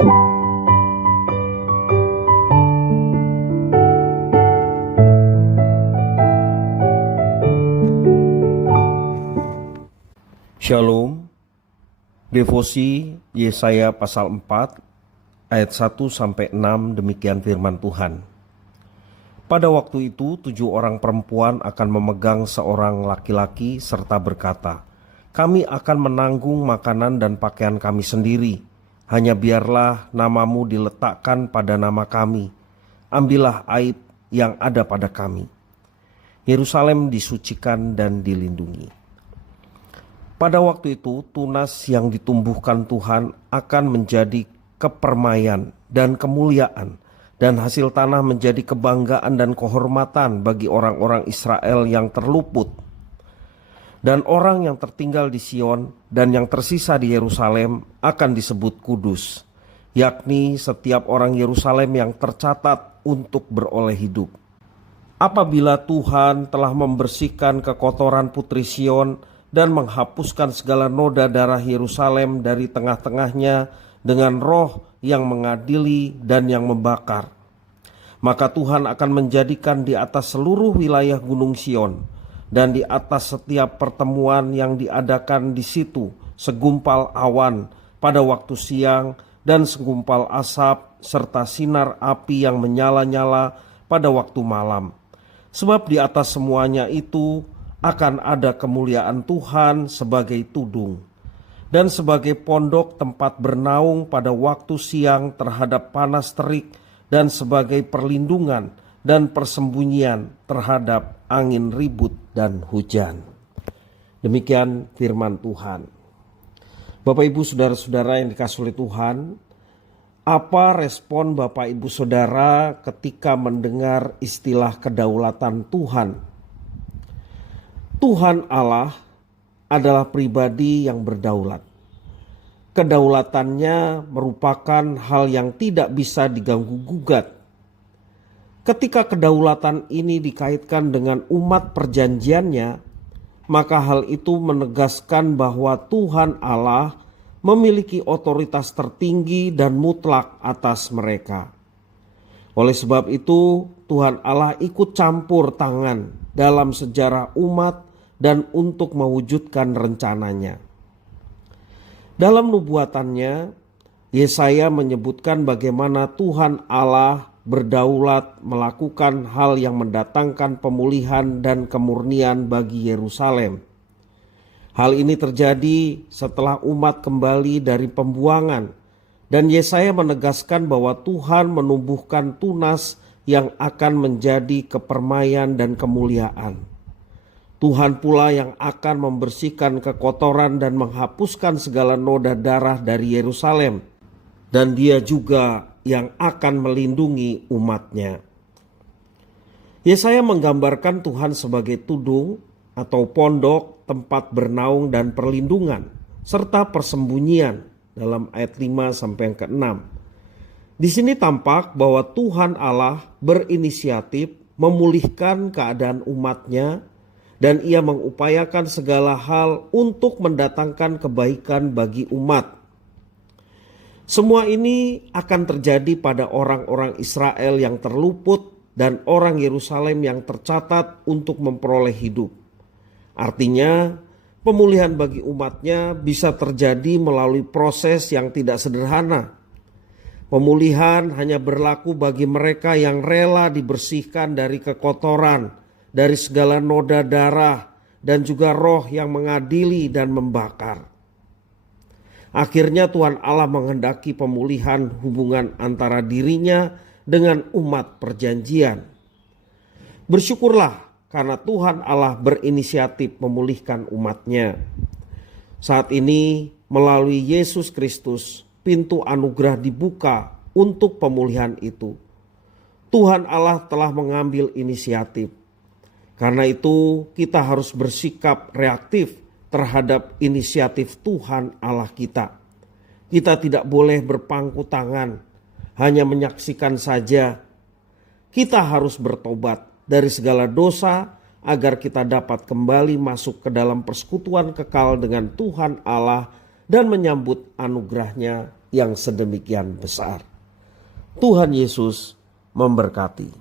Shalom. Devosi Yesaya pasal 4 ayat 1-6, demikian firman Tuhan. Pada waktu itu 7 orang perempuan akan memegang seorang laki-laki serta berkata, "Kami akan menanggung makanan dan pakaian kami sendiri. Hanya biarlah namamu diletakkan pada nama kami. Ambillah aib yang ada pada kami." Yerusalem disucikan dan dilindungi. Pada waktu itu, tunas yang ditumbuhkan Tuhan akan menjadi kepermaian dan kemuliaan, dan hasil tanah menjadi kebanggaan dan kehormatan bagi orang-orang Israel yang terluput. Dan orang yang tertinggal di Sion dan yang tersisa di Yerusalem akan disebut kudus, yakni setiap orang Yerusalem yang tercatat untuk beroleh hidup. Apabila Tuhan telah membersihkan kekotoran putri Sion dan menghapuskan segala noda darah Yerusalem dari tengah-tengahnya dengan roh yang mengadili dan yang membakar, maka Tuhan akan menjadikan di atas seluruh wilayah Gunung Sion dan di atas setiap pertemuan yang diadakan di situ segumpal awan pada waktu siang dan segumpal asap serta sinar api yang menyala-nyala pada waktu malam. Sebab di atas semuanya itu akan ada kemuliaan Tuhan sebagai tudung dan sebagai pondok tempat bernaung pada waktu siang terhadap panas terik, dan sebagai perlindungan dan persembunyian terhadap angin ribut dan hujan. Demikian firman Tuhan. Bapak Ibu saudara-saudara yang dikasihi oleh Tuhan, apa respon Bapak Ibu saudara ketika mendengar istilah kedaulatan Tuhan? Tuhan Allah adalah pribadi yang berdaulat. Kedaulatannya merupakan hal yang tidak bisa diganggu-gugat. Ketika kedaulatan ini dikaitkan dengan umat perjanjiannya, maka hal itu menegaskan bahwa Tuhan Allah memiliki otoritas tertinggi dan mutlak atas mereka. Oleh sebab itu, Tuhan Allah ikut campur tangan dalam sejarah umat dan untuk mewujudkan rencananya. Dalam nubuatannya, Yesaya menyebutkan bagaimana Tuhan Allah berdaulat melakukan hal yang mendatangkan pemulihan dan kemurnian bagi Yerusalem. Hal ini terjadi setelah umat kembali dari pembuangan, dan Yesaya menegaskan bahwa Tuhan menumbuhkan tunas yang akan menjadi kepermaian dan kemuliaan. Tuhan pula yang akan membersihkan kekotoran dan menghapuskan segala noda darah dari Yerusalem, dan Dia juga yang akan melindungi umatnya. Yesaya menggambarkan Tuhan sebagai tudung atau pondok, tempat bernaung dan perlindungan, serta persembunyian dalam ayat 5-6. Di sini tampak bahwa Tuhan Allah berinisiatif memulihkan keadaan umatnya, dan Ia mengupayakan segala hal untuk mendatangkan kebaikan bagi umat. Semua ini akan terjadi pada orang-orang Israel yang terluput dan orang Yerusalem yang tercatat untuk memperoleh hidup. Artinya, pemulihan bagi umatnya bisa terjadi melalui proses yang tidak sederhana. Pemulihan hanya berlaku bagi mereka yang rela dibersihkan dari kekotoran, dari segala noda darah, dan juga roh yang mengadili dan membakar. Akhirnya Tuhan Allah menghendaki pemulihan hubungan antara dirinya dengan umat perjanjian. Bersyukurlah karena Tuhan Allah berinisiatif memulihkan umatnya. Saat ini melalui Yesus Kristus, pintu anugerah dibuka untuk pemulihan itu. Tuhan Allah telah mengambil inisiatif. Karena itu kita harus bersikap reaktif terhadap inisiatif Tuhan Allah kita. Kita tidak boleh berpangku tangan, hanya menyaksikan saja. Kita harus bertobat dari segala dosa agar kita dapat kembali masuk ke dalam persekutuan kekal dengan Tuhan Allah dan menyambut anugerahnya yang sedemikian besar. Tuhan Yesus memberkati.